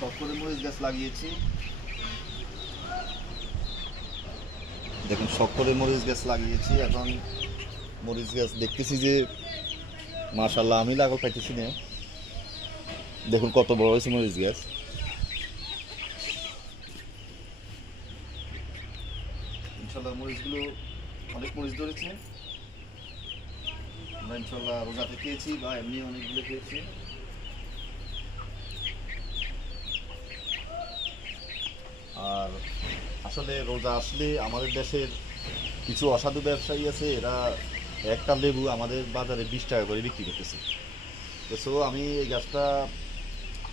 শখ করে মরিচ গাছ লাগিয়েছি। দেখুন শখ করে মরিচ গাছ লাগিয়েছি। এখন মরিচ গাছ দেখতেছি যে মাশাআল্লাহ আমি লাগাও পাইতেছি না। দেখুন কত বড় হয়েছে মরিচ গাছ। ইনশাল্লাহ মরিচগুলো অনেক মরিচ ধরেছে। আমরা ইনশাল্লাহ রোজাতে খেয়েছি বা এমনি অনেকগুলো খেয়েছি। আর আসলে রোজা আসলে আমাদের দেশের কিছু অসাধু ব্যবসায়ী আছে, এরা একটা লেবু আমাদের বাজারে 20 টাকা করে বিক্রি করতেছে। তো সো আমি এই গাছটা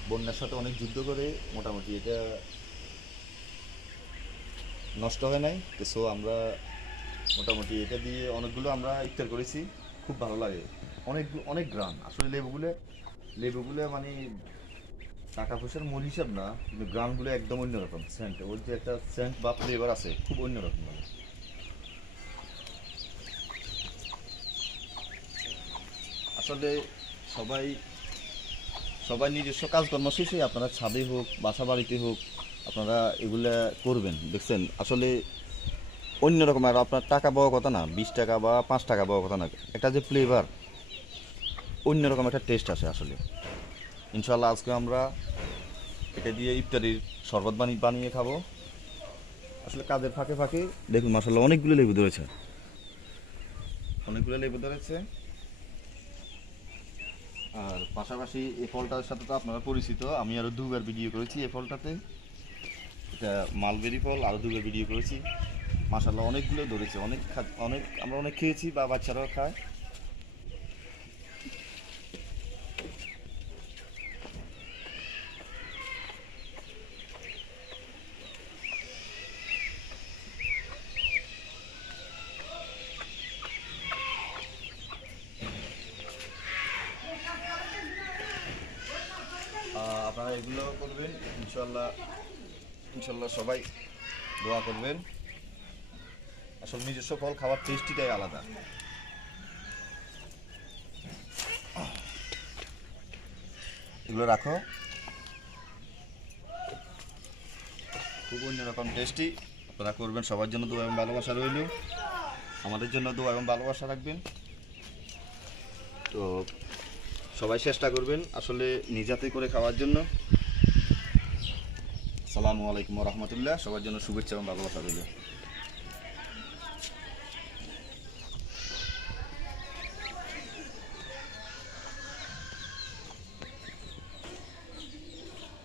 বন্যার সাথে অনেক যুদ্ধ করে মোটামুটি এটা নষ্ট হয় নাই। তো সো আমরা মোটামুটি এটা দিয়ে অনেকগুলো আমরা ইফতার করেছি। খুব ভালো লাগে। অনেক অনেক গ্রাম আসলে লেবুগুলো লেবুগুলো মানে টাকা পয়সার মূল হিসাব না, কিন্তু গ্রামগুলো একদম অন্যরকম সেন্ট। ওর যে একটা সেন্ট বা ফ্লেভার আছে খুব অন্যরকম লাগে। আসলে সবাই সবাই নিজস্ব কাজকর্ম শেষে আপনারা ছাদে হোক বাসা বাড়িতে হোক আপনারা এগুলা করবেন। দেখছেন আসলে অন্যরকম। আর আপনার টাকা পাওয়ার কথা না, 20 টাকা বা 5 টাকা পাওয়ার কথা না, একটা যে ফ্লেভার অন্যরকম একটা টেস্ট আসে আসলে। ইনশাল্লাহ আজকে আমরা এটা দিয়ে ইফতারির শরবত বানিয়ে খাবো। আসলে কাজের ফাঁকে ফাঁকে দেখুন মাশাআল্লাহ অনেকগুলো লেবু ধরেছে, অনেকগুলো লেবু ধরেছে। আর পাশাপাশি এই ফলটার সাথে তো আপনারা পরিচিত, আমি আরও দুবার ভিডিও করেছি এই ফলটাতে। এটা মালবেরি ফল, আরও দুবার ভিডিও করেছি। মাশাআল্লাহ অনেকগুলো ধরেছে, অনেক আমরা অনেক খেয়েছি বা বাচ্চারাও খায়। আপনারা এগুলো করবেন ইনশাল্লাহ। ইনশাল্লাহ সবাই দোয়া করবেন। আসলে নিজস্ব ফল খাওয়ার টেস্টিটাই আলাদা। এগুলো রাখো, খুব অন্যরকম টেস্টি। আপনারা করবেন, সবার জন্য দোয়া এবং ভালোবাসা রইল। আমাদের জন্য দোয়া এবং ভালোবাসা রাখবেন। তো সবাই চেষ্টা করবেন আসলে নিজাতে করে খাওয়ার জন্য। আসসালামু আলাইকুম ওয়া রাহমাতুল্লাহ। সবার জন্য শুভেচ্ছা এবং ভালোবাসা রইল।